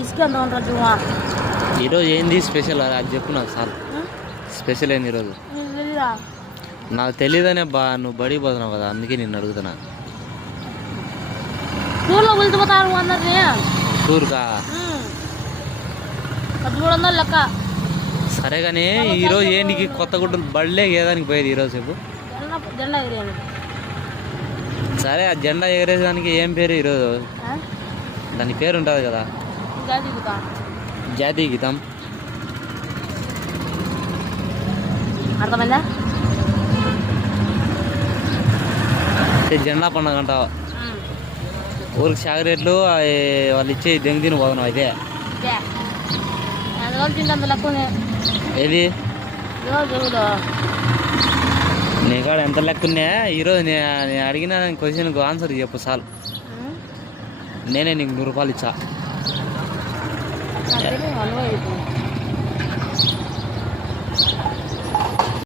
ఇసుక ఎంత ఉంటుంది చూమా. ఈరోజు ఏంది స్పెషల్ అది చెప్పు నాకు సార్. స్పెషల్ ఏంది ఈరోజు? నాకు తెలియదనే నువ్వు బడికి పోతున్నావు కదా, అందుకే నిన్ను అడుగుతున్నా. టూర్లో పిలిచిపోతారు అందరినీ. టూర్కా? 1300 లెక్క. సరే కానీ ఈరోజు ఏంటికి కొత్త గుడ్డలు బళ్ళే ఏదానికి పోయేది ఈరోజు చెప్పు. జెండా ఎగిరేది. సరే ఆ జెండా ఎగరేసేదానికి ఏం పేరు ఈరోజు? దాని పేరు ఉంటుంది కదా, జాతీయ గీతం. అర్థమైందా? జెండా పండుగ అంటావు. ఊరికి చాకరేట్లు వాళ్ళు ఇచ్చే దెంగి తిని పోతున్నావు అయితే. ఏది నీ కాడ ఎంత లెక్క ఉన్నా ఈరోజు నేను అడిగిన క్వశ్చన్కి ఆన్సర్ చెప్పు చాలు. నేనే నీకు 100 రూపాయలు ఇచ్చా.